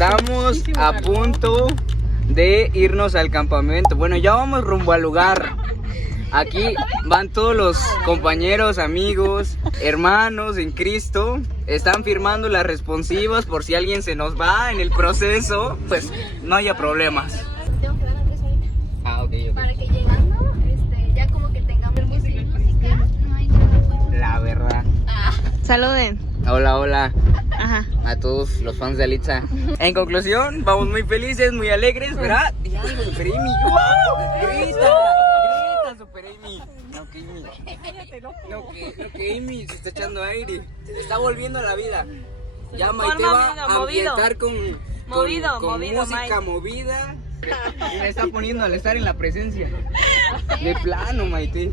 Estamos a punto de irnos al campamento. Bueno, ya vamos rumbo al lugar. Aquí van todos los compañeros, amigos, hermanos en Cristo. Están firmando las responsivas por si alguien se nos va en el proceso, pues no haya problemas. Tengo que dar a Andrés ahorita. Ah, ok. Para que llegando, ya como que tengamos música. No hay nada. La verdad. Saluden. Hola, hola Ajá. a todos los fans de Alitza. En conclusión, vamos muy felices, muy alegres, ¿verdad? Ya, Super Amy. ¡Wow! ¡Grita! Super Amy. No, que Amy se está echando aire. Se está volviendo a la vida. Ya Maite va a ambientar con movido, música Mike. movida. Y me está poniendo al estar en la presencia. De plano, Maite.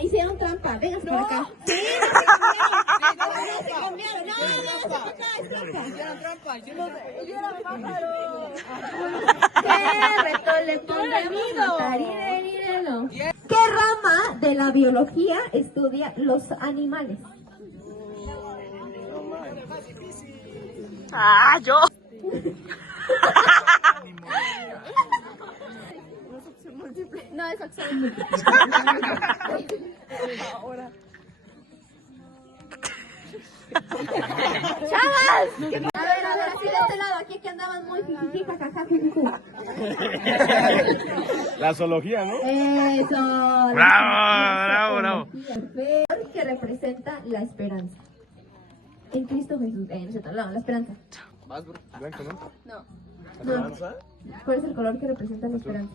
Hicieron trampa, vengas por acá. Sí, se cambiaron. Hicieron trampa. ¿Qué reto le pondremos a Matarino? ¿Qué rama de la biología estudia los animales? Ah, yo. No, es acción múltiple. Ahora. ¡Chavas! A ver, así de este lado, aquí que andaban muy jijiji, jajaja, jujuju. La zoología, ¿no? Eso. Bravo. Que representa la esperanza. En Cristo Jesús. No, la esperanza. Blanco, ¿no? No. ¿Esperanza? ¿Cuál es el color que representa la esperanza?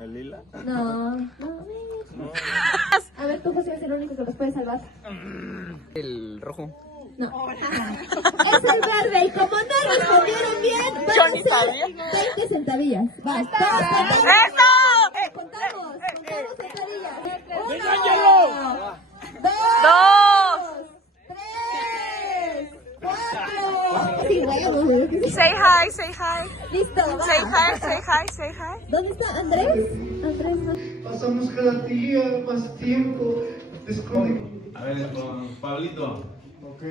¿El lila? No. A ver, tú, José, es el único que los puede salvar. El rojo. No. Es el verde y como no respondieron bien, van a ser 20 sentavillas. Va, contamos sentadillas. 1, 2, 3, 4. Sí, huevos. Say hi, say hi. Listo, va. Say hi. ¿Dónde está Andrés? Andrés no. Pasamos cada día más tiempo. Descubre. A ver, Pablito. Ok,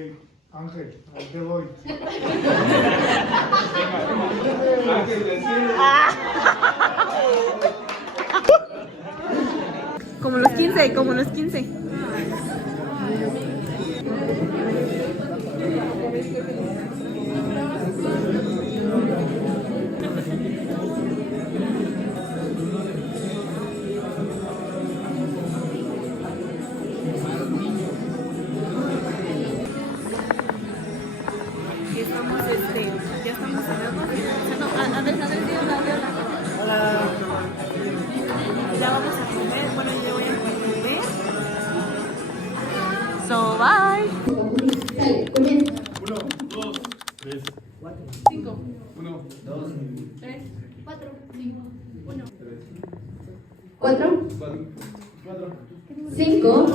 Ángel, ¿a qué voy? Como los 15. Ya estamos cenando. Andrés, hola. Ya vamos a comer. Bueno, yo voy a comer. So, bye. Dale, comienza. 1, 2, 3, 4, 5, 1, 2, 3, 4, 5, 1. 4, 4, 5.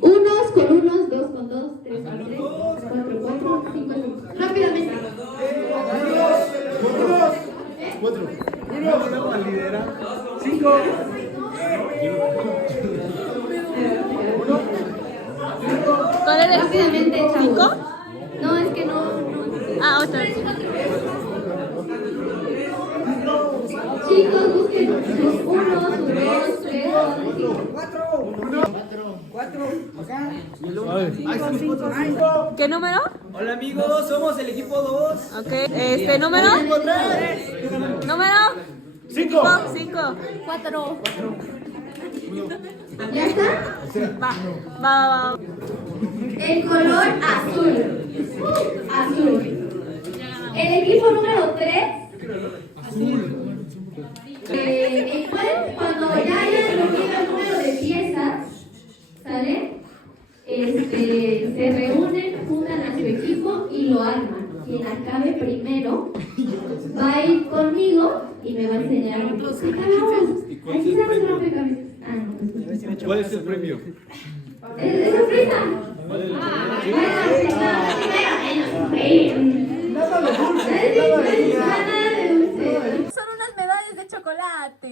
Unos con unos, dos con dos, tres con tres, 4, 5. Rápidamente. 4, 1, al liderar. 5, 1, ¿cuál era el Rápidamente, chavos. 5? No, es que no. Ah, otra vez. Chicos, busquen sus 1, sus 2, 3, 4, 5. ¿Qué número? Hola amigos, somos el equipo 2. Ok, ¿número? ¿Número? 5. 5. 4. ¿Ya está? Va. El color azul. Azul. El equipo número 3. Azul. Cuando ya hayan reunido el número de piezas, ¿sale? Se reúnen, juntan a su equipo y lo arman. Quien acabe primero va a ir conmigo y me va a enseñar a mí. Aquí está el rompecabezas. Ah, no, pues, ¿Cuál es el premio? ¿Es sorpresa? ¿Cuál es el Bueno, Son unas medallas de chocolate.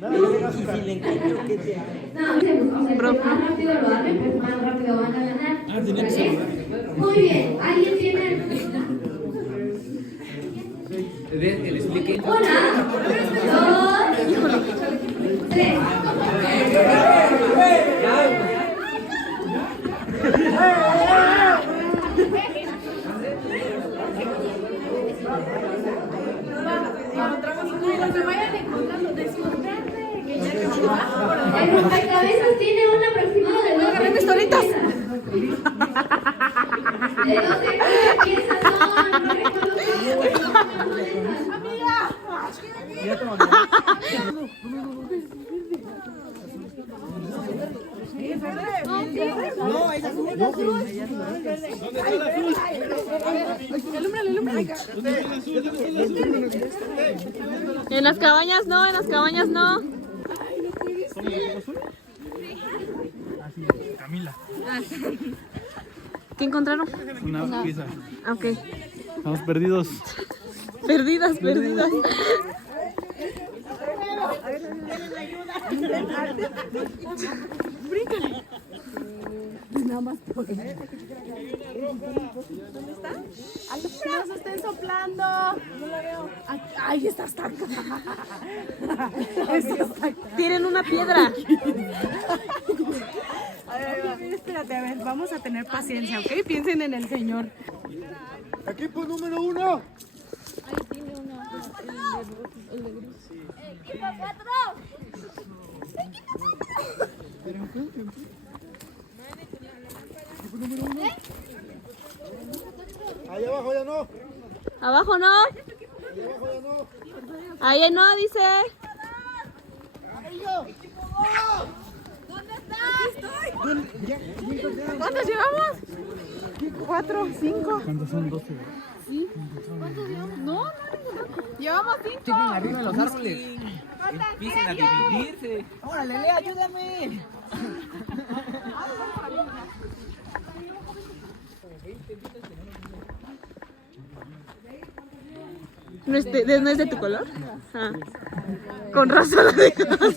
No, más rápido lo hacen, pues más rápido van a ganar. ¿Vale? Muy bien, ¿alguien tiene? Una, dos, tres. El rompecabezas tiene un aproximado de 12 pistolitas. De 12 piezas son, no recuerdo En las cabañas no, en las cabañas no. Camila. ¿Qué encontraron? Una pieza. Ah, ok. Estamos perdidos. Perdidas. No se estén soplando. No la veo. Ay, está acá. Tienen una piedra. A ver, espérate, a ver, vamos a tener paciencia, ¿ok? Piensen en el Señor. Equipo número 1. Equipo 4. Ahí abajo ya no. Abajo no. Ahí abajo ya no. Ahí no, dice. ¿Cuántos llevamos? 4, 5. ¿Cuántos son? 12. ¿Cuántos llevamos? No, llevamos 5. Chequen arriba de los árboles. Empiecen a dividirse. Órale, Lea, ayúdame. ¿No es de tu color? Ah. Con razón lo dejas.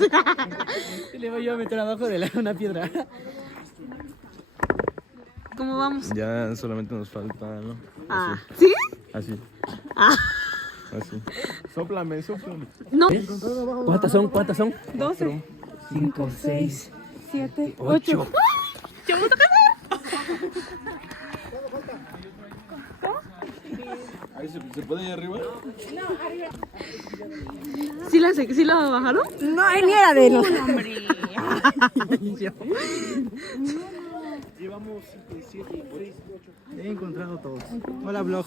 Le voy yo a meter abajo de una piedra. ¿Cómo vamos? Ya solamente nos falta, ¿no? Ah. ¿Sí? Así. Ah. Así. Sóplame. No. ¿Cuántas son? 12, 5, 6, 7, 8. Ahí se puede ir arriba. ¿Sí la bajaron? No, ni era de los. Llevamos 57 por ahí. He encontrado todos. Hola, vlog.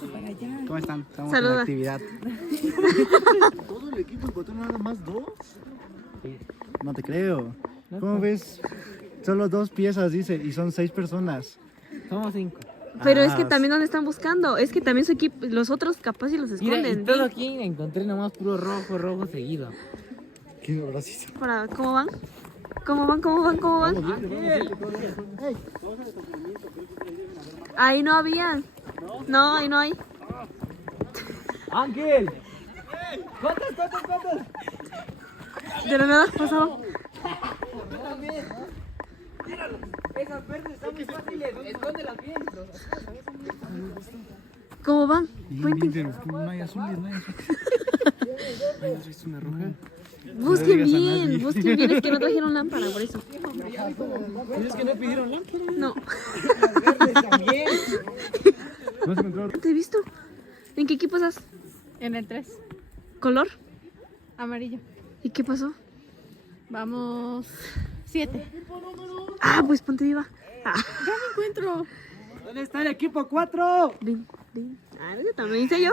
¿Cómo están? Estamos Saluda. en la actividad. Todo el equipo encontró nada más 2. No te creo. ¿Cómo ves? Solo 2 piezas, dice, y son 6 personas. Somos 5. Pero es que también ¿dónde están buscando? Es que también su equipo, los otros capaz y los esconden. Todo aquí encontré nomás puro rojo seguido. ¿Qué habrá sido? ¿Cómo van? ¿Cómo van? Ahí no habían. No, ahí no hay. ¡Ángel! ¿Cuántos? De la nada pasaron. Esas verdes están muy fáciles. Escóndelas bien. ¿Cómo van? Cuenten. Bien, no hay azules, no hay azules. ¿Has visto una roja? Busquen digas a bien, nadie. es que no trajeron lámpara, por eso. ¿Es que no pidieron lámpara? No. También. ¿No se encontró? ¿Te he visto? ¿En qué equipo estás? En el 3, ¿Color? amarillo. ¿Y qué pasó? Vamos 7. Ah, pues ponte viva. Ah, Ya me encuentro. ¿Dónde está el equipo 4? ven. Ah, eso también hice yo.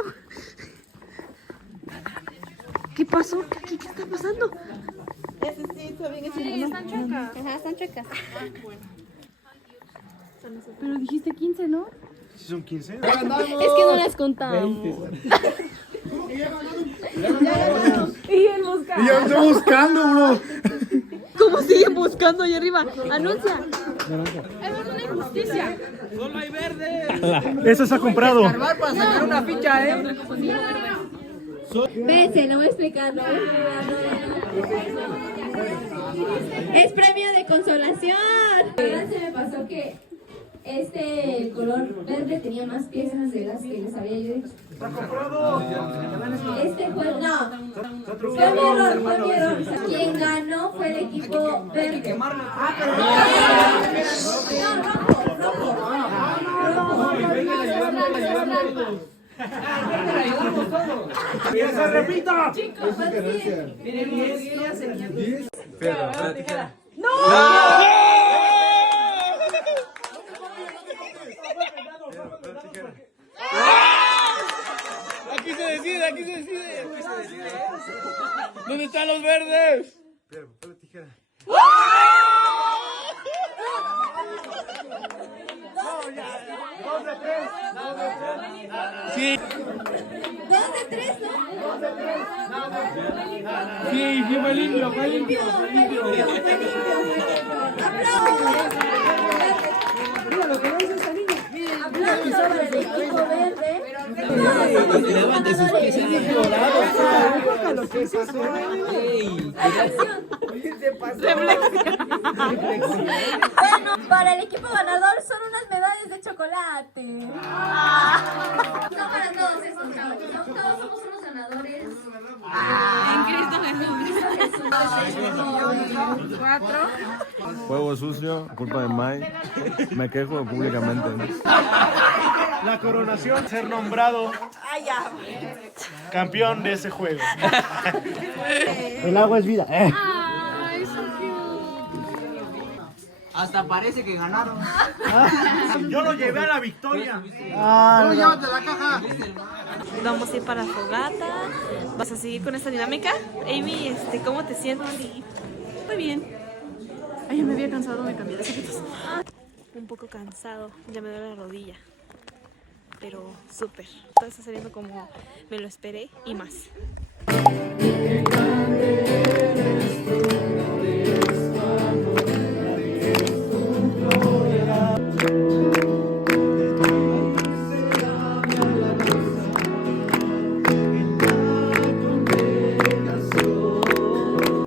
¿Qué pasó? ¿Qué está pasando? Sí, están chuecas. Ajá, están chuecas. Pero dijiste 15, ¿no? Si son 15. Es que no las contamos. Y el busca. Y ya estoy buscando, bro. ¿Cómo siguen buscando allá arriba? Anuncia. Eso es una injusticia. Eso se ha comprado. Para sacar una ficha, ¿eh? Vete, lo voy a explicar. Es premio de consolación. Se me pasó que este color verde tenía más piezas de las que les había yo dicho. Este fue, no, fue mi error. Quien ganó fue el equipo verde. ¡Que se repita! Chicos, Tiene 10. Aquí se decide. ¿Dónde están los verdes? Sí. 2 de 3, ¿no? Sí, fue limpio. Fue limpio. Aplausos para el equipo verde. Levante sus pies. Bueno, para el equipo ganador son unas medallas de chocolate. No para todos estos chavos, todos somos unos ganadores. En Cristo Jesús. 4. Juego sucio, culpa de Mike. Me quejo públicamente. La coronación, ser nombrado campeón de ese juego. El agua es vida. Hasta parece que ganaron. Yo lo llevé a la victoria. Llévate la caja. Vamos a ir para la fogata. ¿Vas a seguir con esta dinámica? Amy, ¿cómo te sientes? Muy bien. Ay, ya me había cansado, me cambié de zapatos. Un poco cansado, ya me duele la rodilla. Pero súper. Todo está saliendo como me lo esperé y más.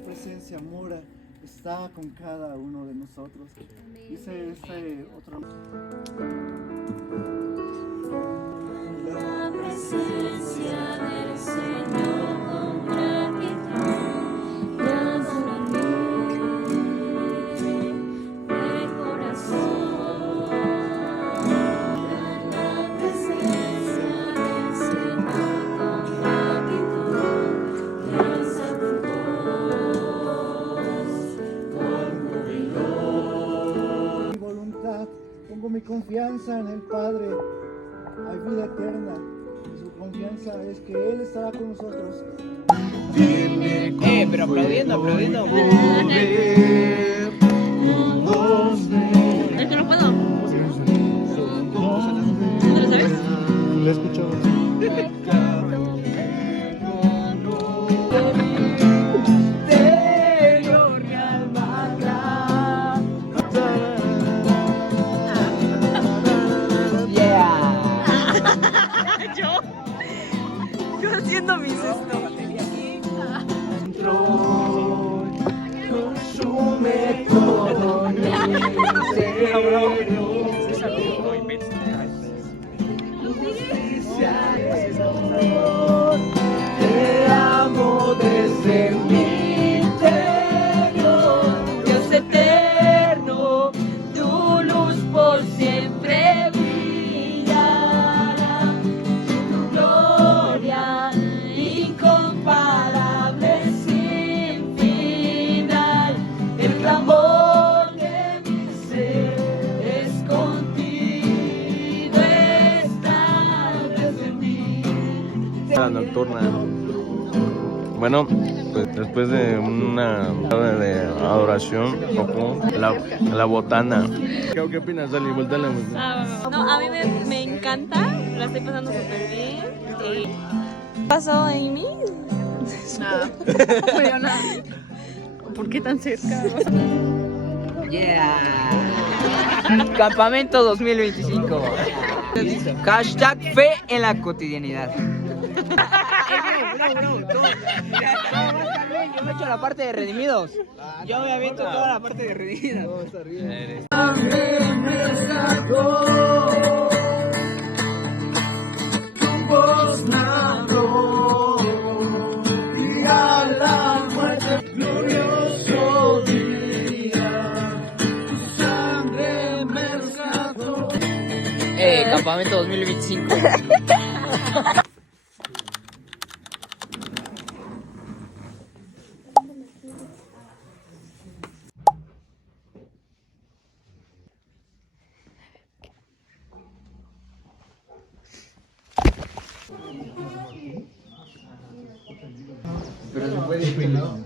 Presencia mora está con cada uno de nosotros. Dice otro. La presencia del Señor con gratitud, dándole de corazón. La presencia del Señor con gratitud, danza tu voz con júbilo. Mi voluntad, pongo mi confianza en el Padre. Hay vida eterna. Su confianza es que Él estará con nosotros. Pero aplaudiendo. Es que no puedo. ¿Te lo sabes? Lo he escuchado. Yo haciendo mis esto. Consume todo mi te amo desde mi interior. Dios eterno, tu luz por siempre brillará. Tu gloria incomparable sin final. El clamor de mi ser es contigo, está desde mí. La nocturna. Bueno, pues después de una tarde de adoración, tocó la botana. ¿Qué opinas, Ali? Voltale. No, a mí me encanta, la estoy pasando súper bien. ¿Qué pasó, Amy? Nada. No me dio nada. ¿Por qué tan cerca? Yeah. Campamento 2025. Hashtag fe en la cotidianidad. Yo me echo la parte de redimidos. Yo me aviento toda la parte de redimidos. Campamento 2025. Pero se puede ¿no?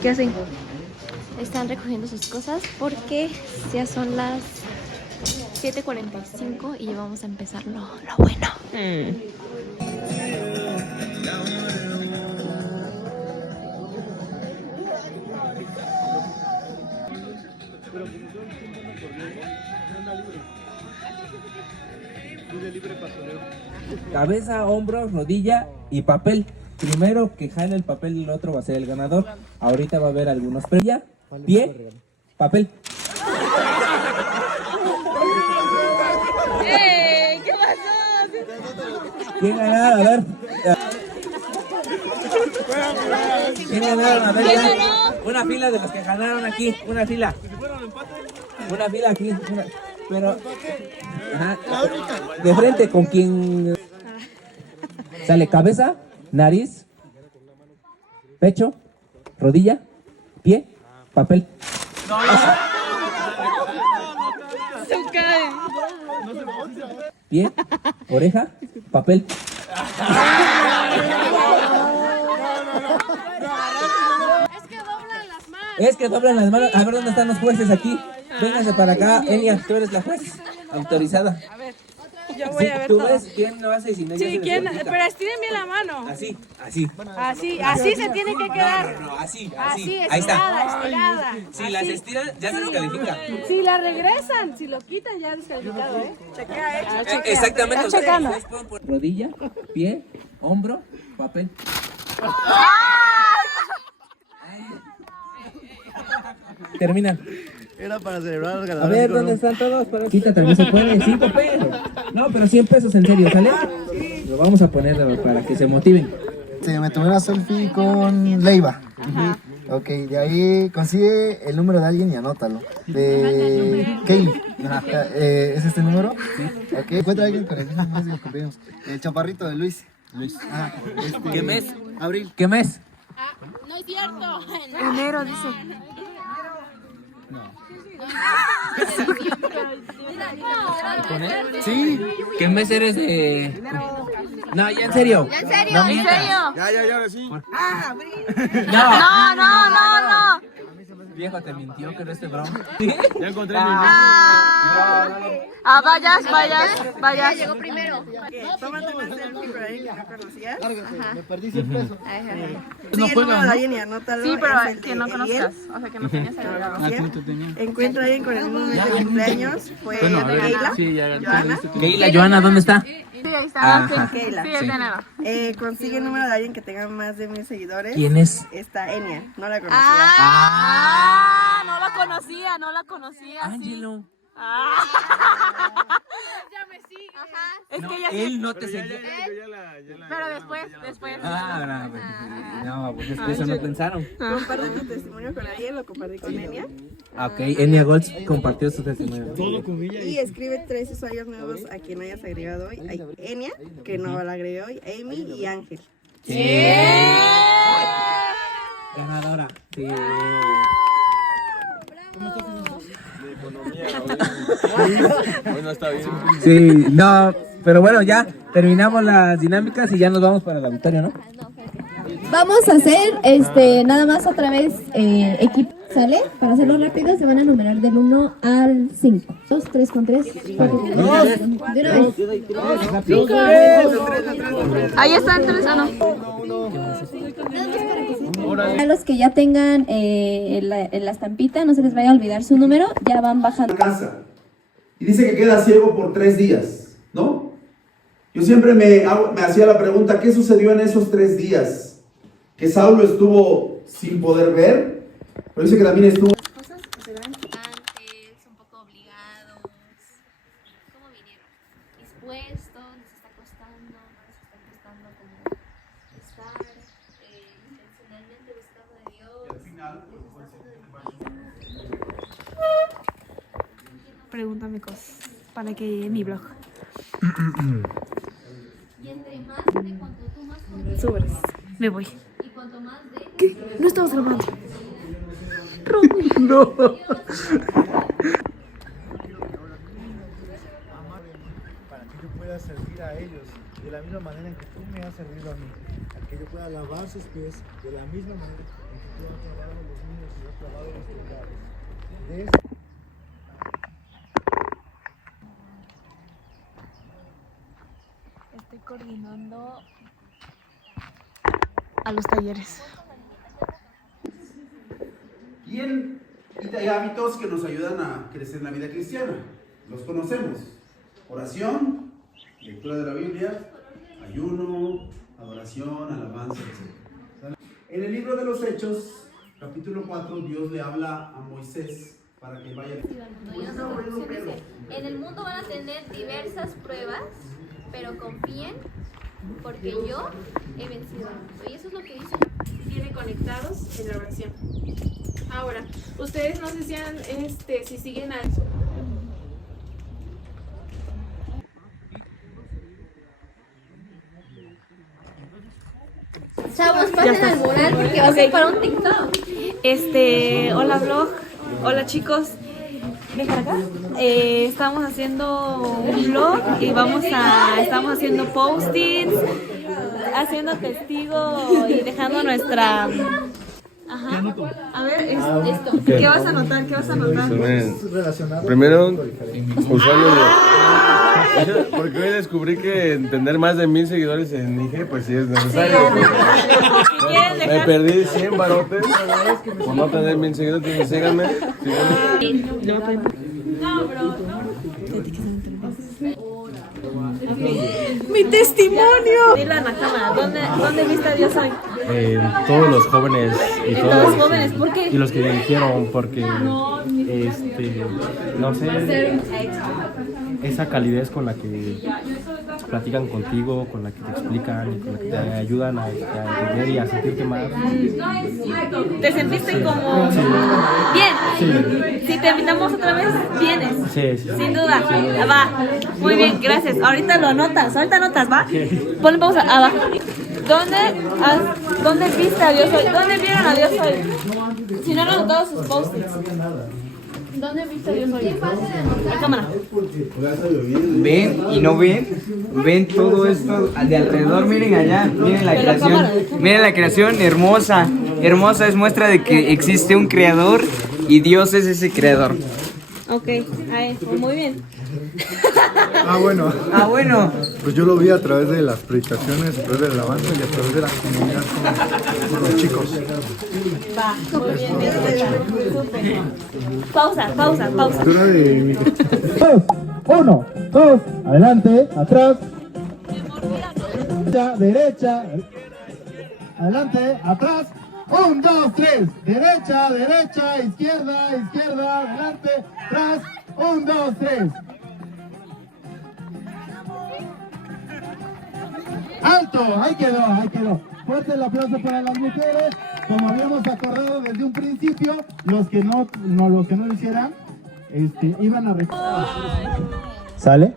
¿Qué hacen? Están recogiendo sus cosas porque ya son las 7:45 y vamos a empezar lo bueno. Cabeza, hombro, rodilla y papel. Primero que jale el papel y el otro va a ser el ganador. Ahorita va a haber algunos premios. Pie, papel. ¿Qué pasó? ¿Quién ganaron? A ver. ¿Quién ganaron? A ver, ya. Una fila de los que ganaron aquí. Una fila. Una fila aquí. Pero. Ajá. De frente con quien. Sale cabeza, nariz, pecho, rodilla, pie, papel. Pie, oreja, papel. Es que doblan las manos. A ver dónde están los jueces aquí. Vénganse para acá. Enia, tú eres la juez autorizada. A ver, yo voy a ver ¿Tú todo. ves quién lo hace y si no ya Sí, se ¿quién? descalifica? Pero estiren bien la mano. Así, así. Así se tiene que quedar. No, así. Así, Ahí está. estirada. Si las estiran, ya se descalifica. Si la regresan, si lo quitan, ya descalificado, ¿eh? Chequea, Exactamente. Está checando. Ustedes pueden poner rodilla, pie, hombro, papel. Terminan. Era para celebrar los A ganadores. ver, ¿dónde están todos? Quítate, no se puede. 5 pesos. No, pero 100 pesos en serio, ¿sale? Lo vamos a poner para que se motiven. Sí, me tomé una selfie con Leiva. Ok, de ahí consigue el número de alguien y anótalo. De Kaylee. ¿Es este número? Sí. Ok, encuentra a alguien con el mismo mes de cumpleaños. El chaparrito de Luis. ¿Qué mes? Abril. ¿Qué mes? No es cierto. Enero, dice. Sí. ¿Qué mes eres de...? No, ya en serio. ¿En serio? No ¿En mientas. serio? Ya, sí. No. No. Viejo, te mintió que no es de broma. Ya encontré Vayas. Llegó primero. Tómate una selfie por ahí que no conocías. Me perdí 100 pesos. No juegan, ¿no? Y anótalo. Sí, pero Es el que de no Eliel. conozcas. O sea, que no tenías agregado. Encuentra a alguien con el mismo mes de cumpleaños. Fue Keila. Joana. Keila, Joana, ¿dónde está? Sí, ahí está. Ajá. Keila. Sí, es de enero. Consigue el número de alguien que tenga más de 1000 seguidores. ¿Quién es? Está Enia. No la conocía. No la conocía. Ángelo. Ya me sigue. Ajá. Es No, que ella él no te seguía. Pero después. No, pues es que eso no pensaron. Comparte tu testimonio con Ariel, lo compartí con Enia. Ok, Enia Golds compartió su testimonio. Y escribe 3 usuarios nuevos a quien hayas agregado hoy. Hay Enia, que no la agregué hoy, Amy y Ángel. Ganadora. Sí. Hoy no está bien. Sí, no, pero bueno, ya terminamos las dinámicas y ya nos vamos para el auditorio, ¿no? Vamos a hacer nada más otra vez equipo. ¿Sale? Para hacerlo rápido se van a numerar del 1 al 5. 2, 3 con 3. 4 con 3. De una vez. 5. Ahí están 3 o no. A los que ya tengan la estampita, no se les vaya a olvidar su número, ya van bajando. Casa. Y dice que queda ciego por 3 días, ¿no? Yo siempre me hacía la pregunta, ¿qué sucedió en esos 3 días? Que Saulo estuvo sin poder ver, pero dice que también estuvo... Cosas que se ven antes, un poco obligados. ¿Cómo vinieron? Dispuestos, les está costando, no les está costando como estar intencionalmente buscando de Dios. Y al final, Pregúntame cosas para que llegue mi blog. Y entre más de cuanto tú más contestas, Sobres. Me voy. y cuanto más de... ¿Qué? No estamos grabando. No. Para que yo pueda servir a ellos de la misma manera en que tú me has servido a mí. Para que yo pueda lavar sus pies de la misma manera en que tú has lavado a los niños y has lavado los pecados. De eso. Estoy coordinando a los talleres. Y hay hábitos que nos ayudan a crecer en la vida cristiana. Los conocemos. Oración, lectura de la Biblia, ayuno, adoración, alabanza, etc. En el libro de los Hechos, capítulo 4, Dios le habla a Moisés para que vaya... En el mundo van a tener diversas pruebas, pero confíen porque yo he vencido al mundo. Y eso es lo que dice. Tienen conectados en la oración. Ahora, ustedes no sé si siguen al... Chavos, pasen al mural porque va a ser para un TikTok. Hola blog, hola chicos. Ven para acá. Estamos haciendo un blog y estamos haciendo postings, haciendo testigo y dejando nuestra... Ajá. A ver, esto. ¿Qué vas a anotar? ¿Qué vas a anotar? Primero, usuario de... Porque hoy descubrí que tener más de 1000 seguidores en IG, pues sí es necesario. Me perdí 100 barotes por no tener 1000 seguidores, entonces síganme. No, bro. ¡Mi testimonio! Dile a la cámara, ¿dónde viste a Dios hoy? Todos los jóvenes y todos los jóvenes, ¿por qué? Y los que me dijeron porque no sé, esa calidez con la que platican contigo, con la que te explican y con la que te ayudan a entender y a sentirte más. ¿Te sentiste como bien? Sí. Si te invitamos otra vez, vienes. Sí. Sin duda. Va. Muy bien, gracias. Ahorita lo anotas, ¿va? Ponle pausa, abajo. ¿Dónde viste a Dios hoy? ¿Dónde vieron a Dios hoy? Si no han anotado sus post-its. ¿Dónde viste a Dios hoy? La cámara. ¿Ven y no ven? ¿Ven todo esto de alrededor? Miren allá, miren la creación. Miren la creación hermosa. Hermosa, es muestra de que existe un creador y Dios es ese creador. Ok, ahí, muy bien. Bueno. Pues yo lo vi a través de las predicaciones, a través de la alabanza y a través de la comunidad con los chicos. Va, muy bien. Pausa. Altura de... 1, 2, adelante, atrás. Derecha. Adelante, atrás. 1, 2, 3. Derecha, izquierda, adelante, atrás. 1, 2, 3. ¡Alto! Ahí quedó. Fuerte el aplauso para las mujeres. Como habíamos acordado desde un principio, los que no lo hicieran, iban a... ¿Sale?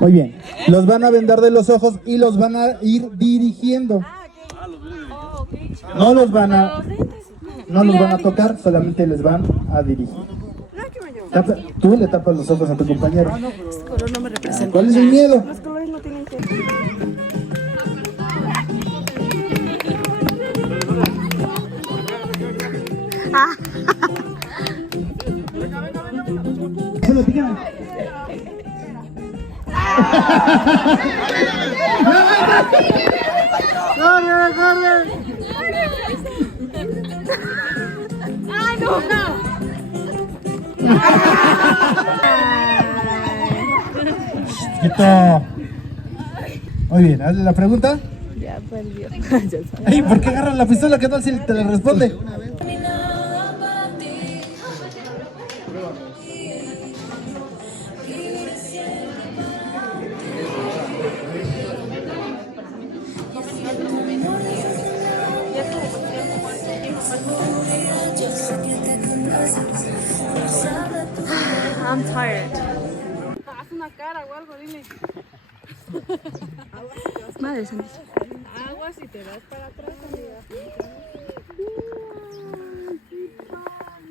Muy bien. Los van a vendar de los ojos y los van a ir dirigiendo. No los van a tocar, solamente les van a dirigir. Tú le tapas los ojos a tu compañero. Este color no me representa. ¿Cuál es el miedo? Los colores no tienen que... Rápido, tijera. ¡Corre, corre! ¡Ay, no! Quieto. Muy bien, hazle la pregunta. Ya perdió. Ey, ¿por qué agarran la pistola? ¿Qué tal si te la responde? I'm tired. Haz una cara o algo, dile. Madre santísima. Aguas y te vas para atrás, amiga.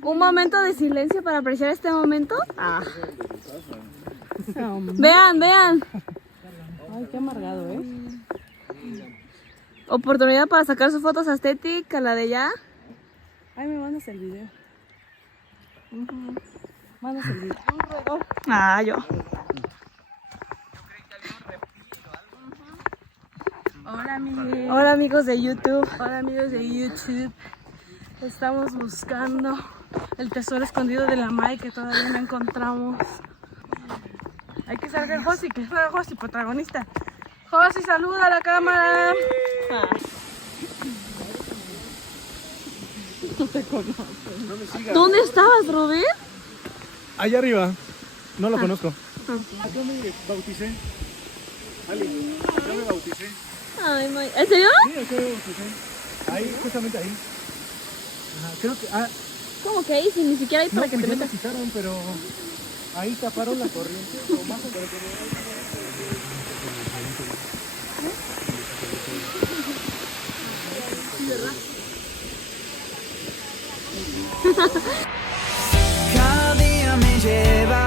Un momento de silencio para apreciar este momento. Vean, vean. Ay, qué amargado, ¿eh? Oportunidad para sacar sus fotos aesthetic a la de ya. Ay, me mandas el video. Mandas el video. Yo. Hola, amigos. Hola amigos de YouTube. Hola, amigos de YouTube. Estamos buscando el tesoro escondido de la Mai que todavía no encontramos. Hay que saber Josi, que fue Josi protagonista. Josi, saluda a la cámara. No te conozco. ¿Dónde estabas, Robert? Allá arriba. No lo conozco. Yo me bauticé. Ali, yo me bauticé. Ay, ¿en serio? Sí, yo me bauticé. Ahí, justamente ahí. Ajá, creo que... ¿Cómo que ahí? Si ni siquiera hay para no, que pues te ya metas. me quitaron, pero ahí taparon la corriente. O más o menos. Cada día me lleva